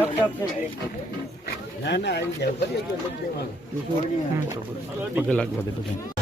ના ના આવી જાવ પગે લાગવા દે બધા.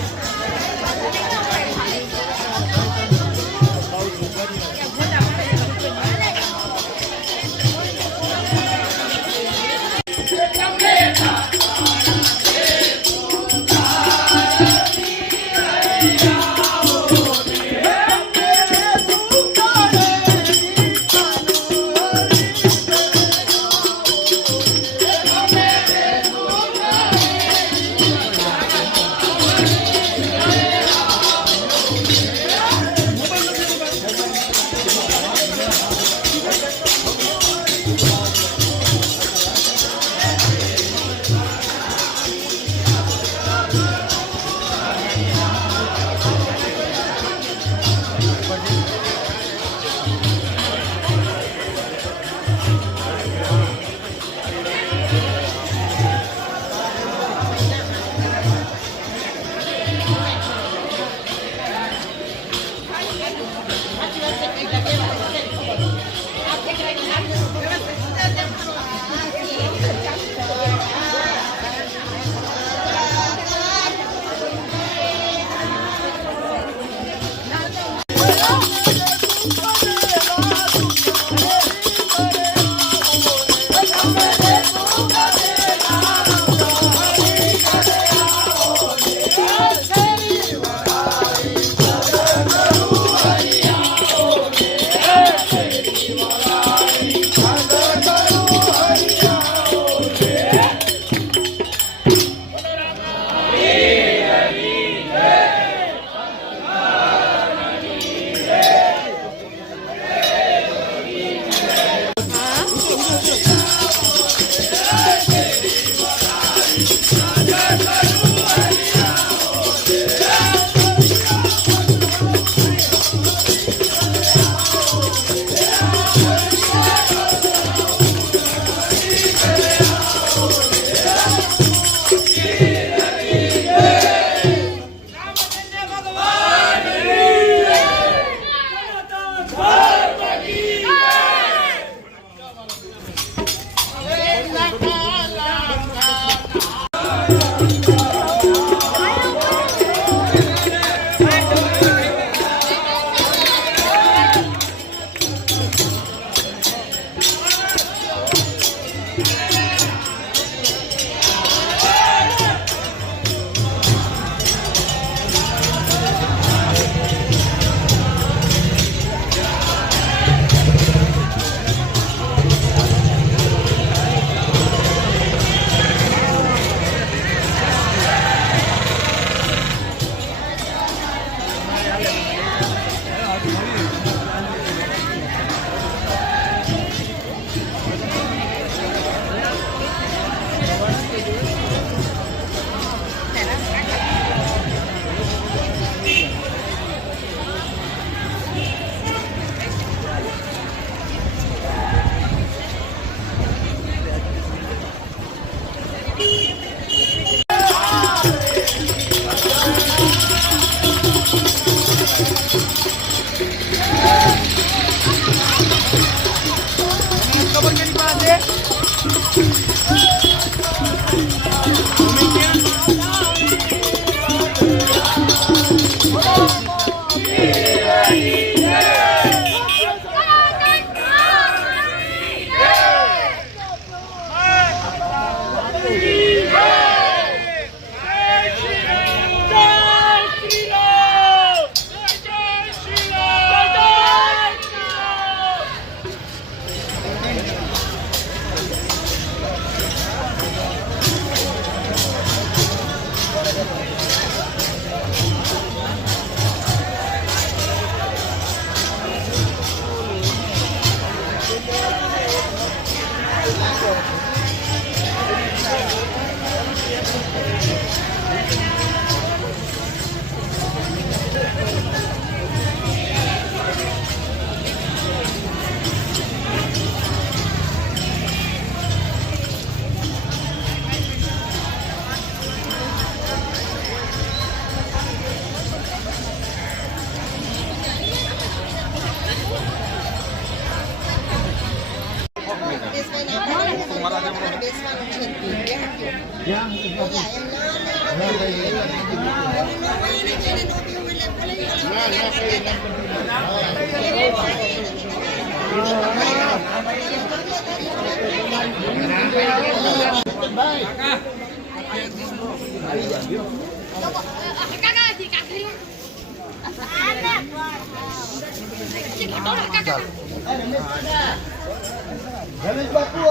રમેશ બાપુ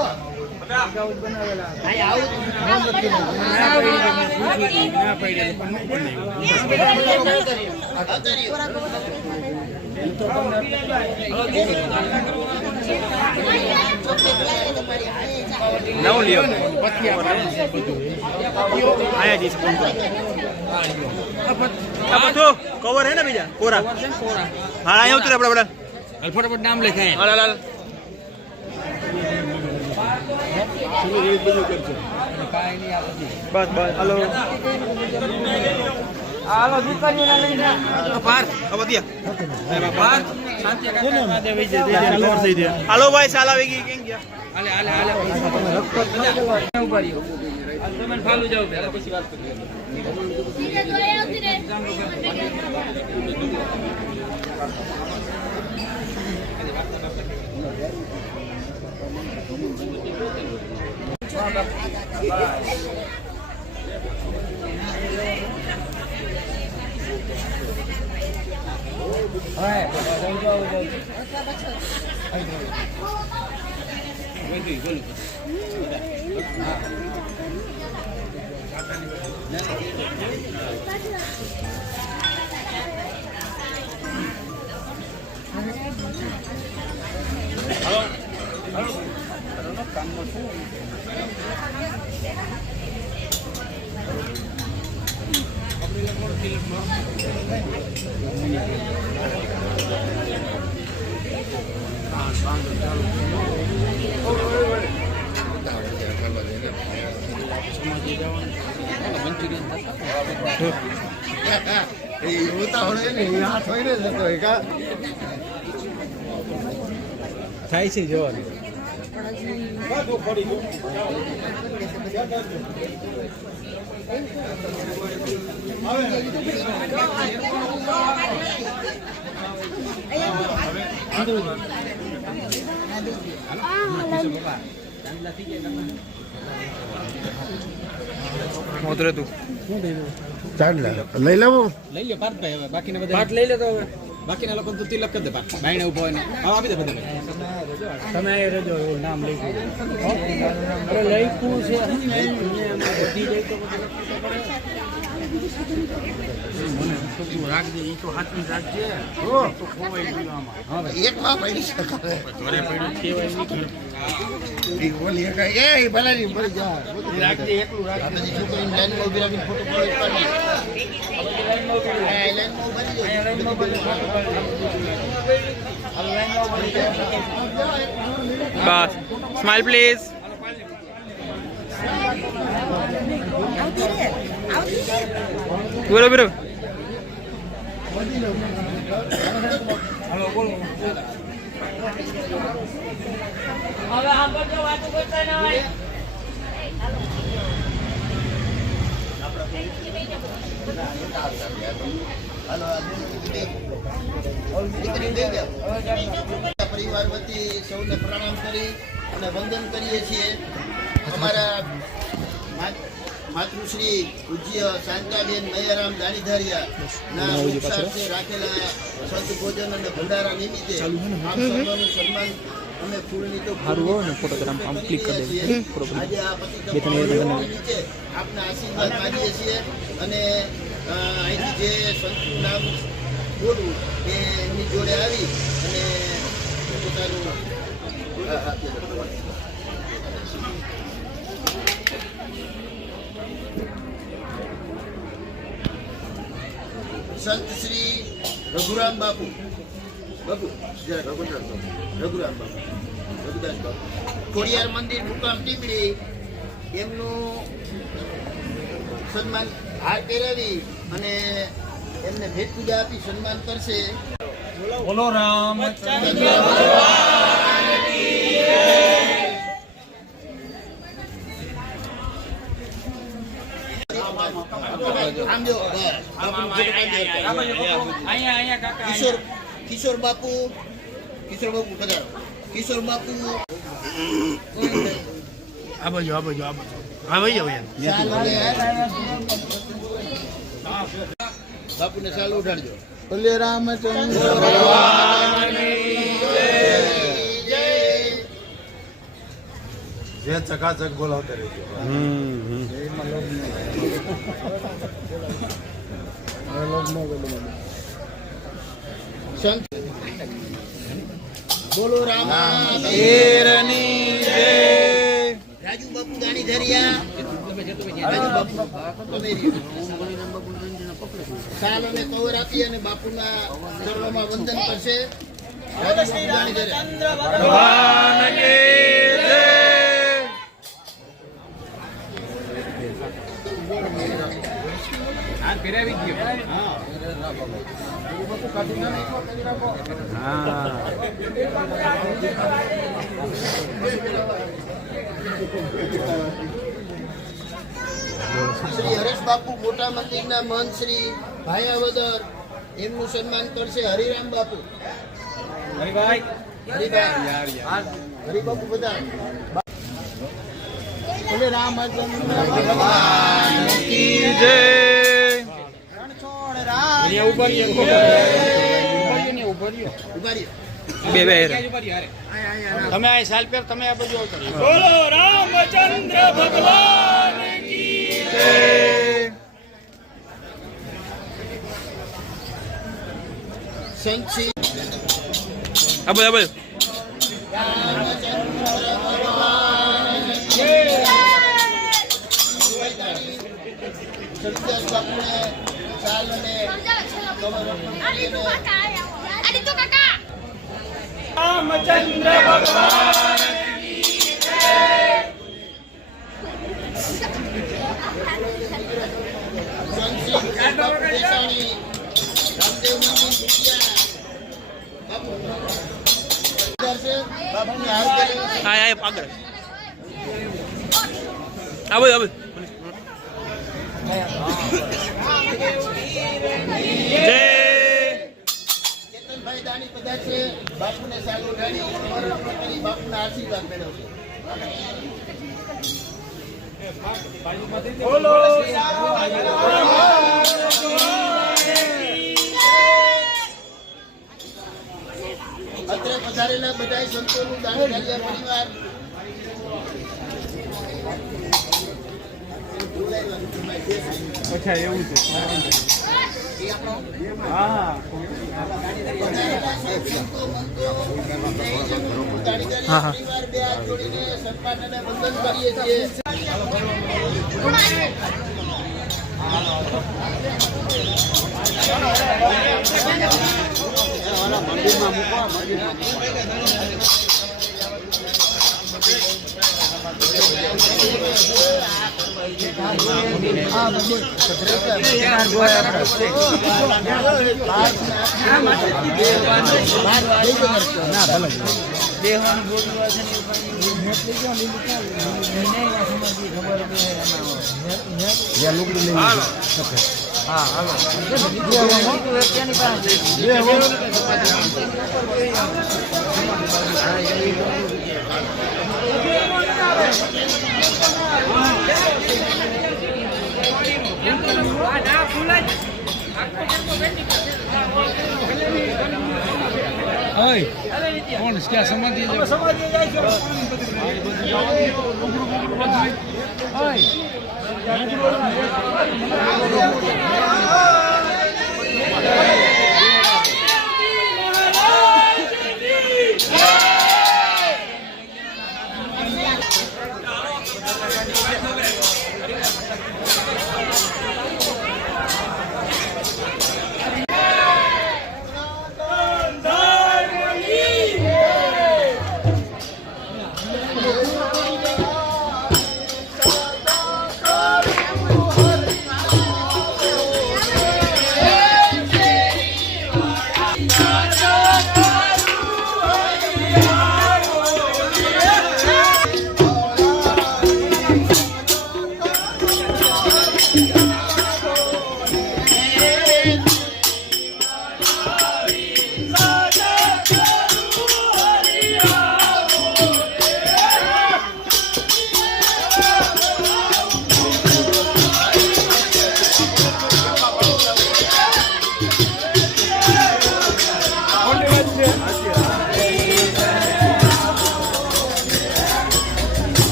નવ લ્યો આયા જી ફોન કરો આ બધું કવર હે ને બીજા કોરા હા આયા ઉતરે આપણે ફટાફટ નામ લખાય હાલ હાલ બસ બસ હાલો હાલો દીકરીઓને લઈને પાર હવે દિયા પાર હાલો ભાઈ સાલ આવી ગઈ કેમ ગયા હાલે હાલે હાલે ઉભા રહ્યો તમે ફાલુ જાવ પહેલા પછી વાત કરીએ થાય છે જોવાનું મોતરે તું ચાલ લઈ લઉં લઈ લે પાર્થભાઈ હવે બાકીના બધા પાર્ટ લઈ લે તો હવે બાકીના લોકો તો તિલક કરી દે બાઈને ઉભો હોય ને હવે આપી દે બધા તમે રેજો નામ લઈ અરે લઈકું છે રાખજે ઈ તો હાથમાં રાખજે તો ખોવાઈ ગયું આમાં એક માં પડી શકે ઘરે પડ્યું કેવાય નહીં ઓલી એક એ ભલાની મરી જા રાખજે એકલું રાખજે પછી છોકરીને લાઈનમાં ઉભી રાખીને ફોટો પાડી બસ સ્માઈલ પ્લીઝ બોલો બોલો હાલો બોલો હવે સાંભળજો વાતો કરતા ના હોય પરિવાર વતી સૌને પ્રણામ કરી અને વંદન કરીએ છીએ અમારા માતૃશ્રી પૂજ્ય શાંતાબેન મૈયારામ દાણીધારિયા ના ઉત્સાહથી રાખેલા સંત ભોજન અને ભંડારા નિમિત્તે આપ સૌનું સન્માન અમે ફૂલની તો ફોટોગ્રામ આમ ક્લિક કરી દે આજે આ પતિકપૂર્ણ નિમિત્તે આપના આશીર્વાદ માંગીએ છીએ અને અહીંથી જે સંતનું નામ બોલવું એ એમની જોડે આવી અને પોતાનું સંત શ્રી રઘુરામ બાપુ રઘુરામ બાપુ રઘુદાસ બાપુ ખોડિયાર મંદિર મુકામ ટીમડી એમનું સન્માન હાર પહેરાવી અને એમને ભેટ પૂજા આપી સન્માન કરશે. બોલો રામ આમ જો બસ. બાપુનું ફોટો પાડી દો. કિશોર બાપુ બધા કિશોર બાપુ આ બાજુ હા ભાઈ જાવ યાર બાપુને સાલ ઉઠાડજો. બોલે રામચંદ્ર જે ચકાચક બોલાવતા રહેજો. સંત બોલો રામા રાજુ બાપુ દાણી ધરિયા રાજુ બાપુ તમે સાલ અને કવર આપી અને બાપુના ચરણોમાં વંદન કરશે. રાજુ બાપુ દાણી ધરિયા શ્રી હરેશ બાપુ મોટા મંદિરના મહંત શ્રી ભાયાવદર એમનું સન્માન કરશે. હરિરામ બાપુ હરિબાપુ બધા બોલે રામચંદ્ર ભગવાન કી જય. તમે આ સાલ પર તમે આ બાજુ બોલો રામચંદ્ર ભગવાન કી જય. સંત આ બાજુ રામચંદ્ર ભગવાન હા આગળ આ બાજુ કેતનભાઈ દાણી બધા છે. બાપુને સાલો ઢાળી બાપુના આશીર્વાદ મેળવશે. અત્રે પધારેલા બધા સંતોનું દાણી ઢાળિયા પરિવાર અચ્છા એવું છે હા હા બે હાથ જોડીને સન્માન અને વંદન કરીએ છીએ. કોણ ક્યાં સમાધિ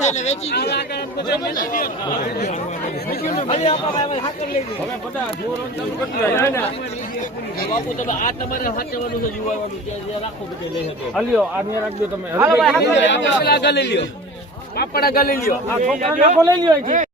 બધાને વેચી દો. બરાબર ને? બાપુ તમે આ તમારે સાચવવાનું છે જીવવાનું છે જે રાખો બધે લઈ શકો હાલ્યો આ ને રાખજો તમે આગળ લઈ લ્યો પાપડ આગળ લઈ લ્યો આ છોકરાને આખો લઈ લ્યો અહીંથી.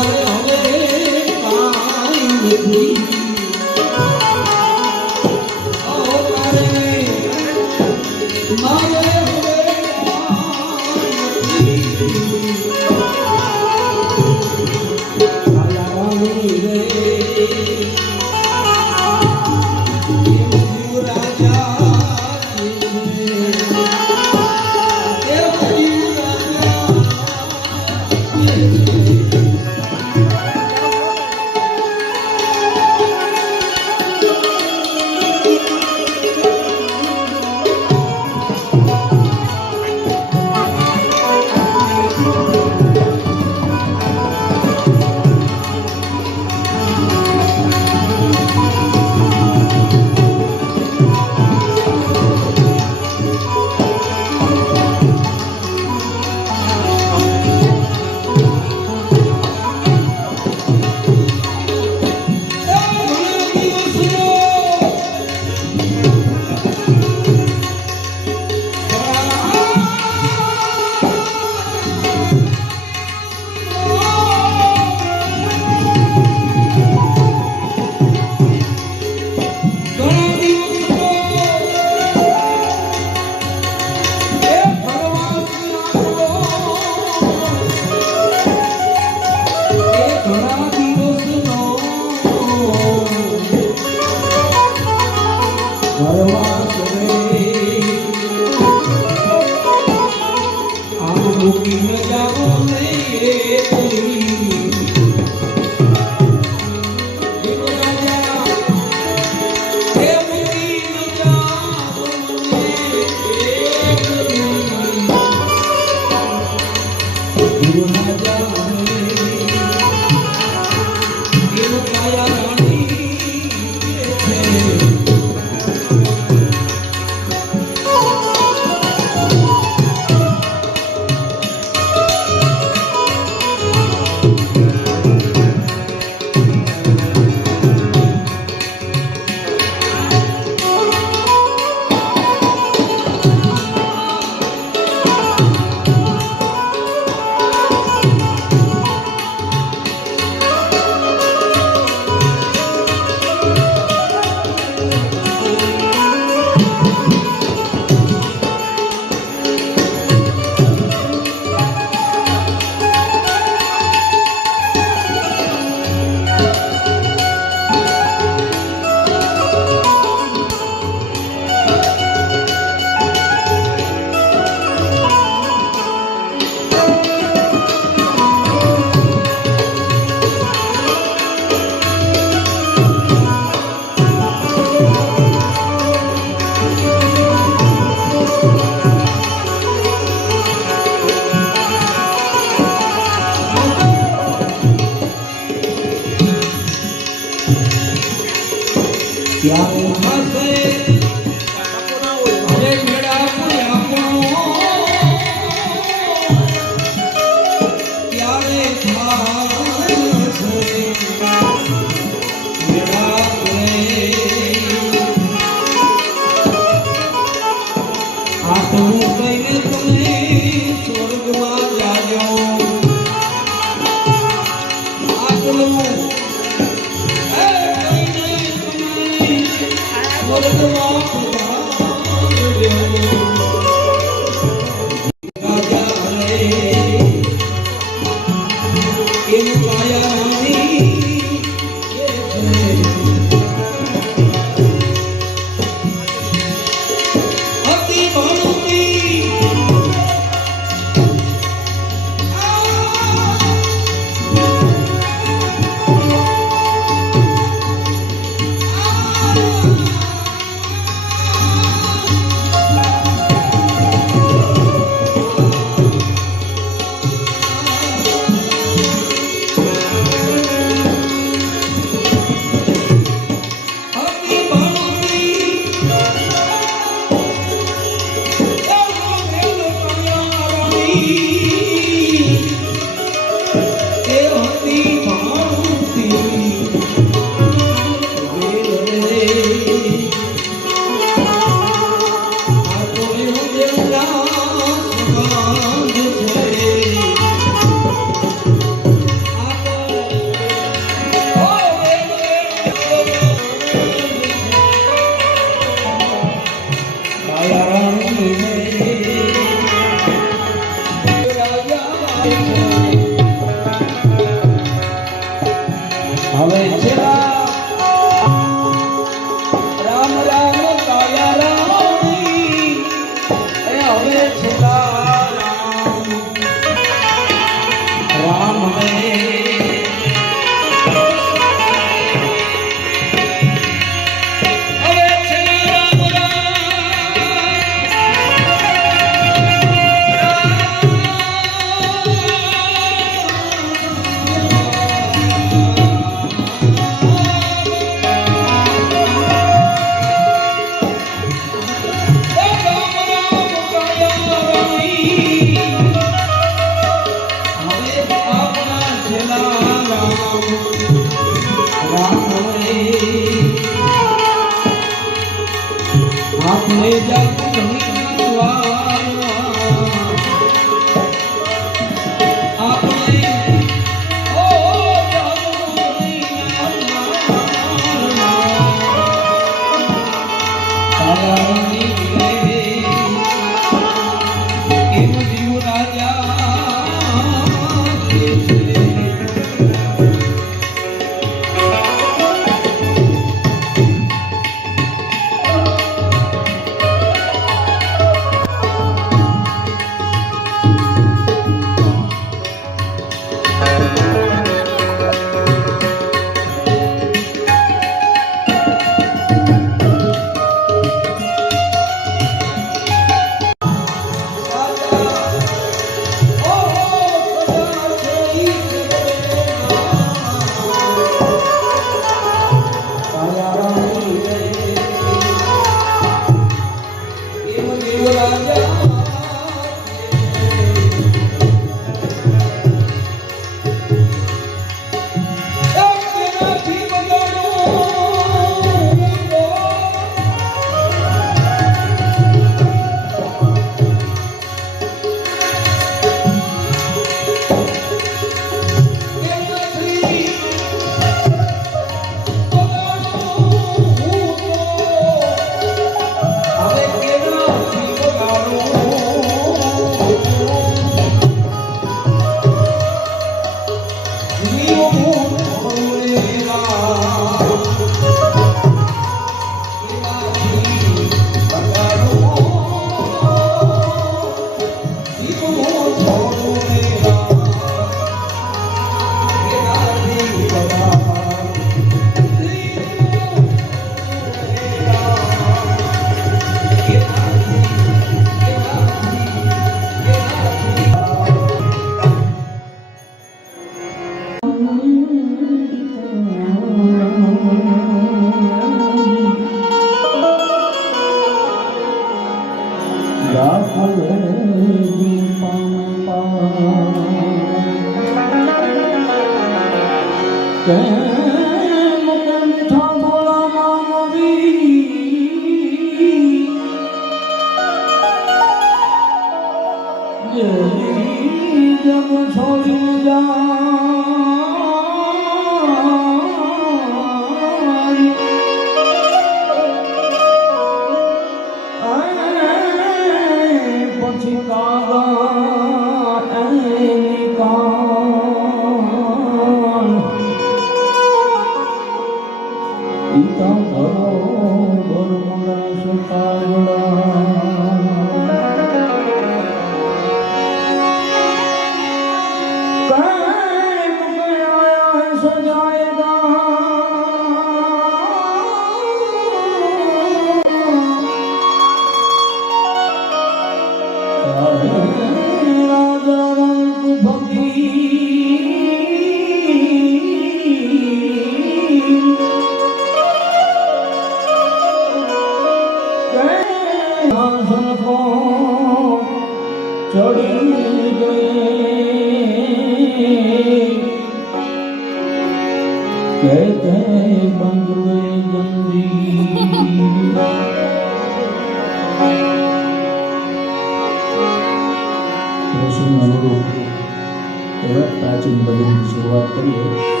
પ્રાચીન ભજનની શરૂઆત કરીએ.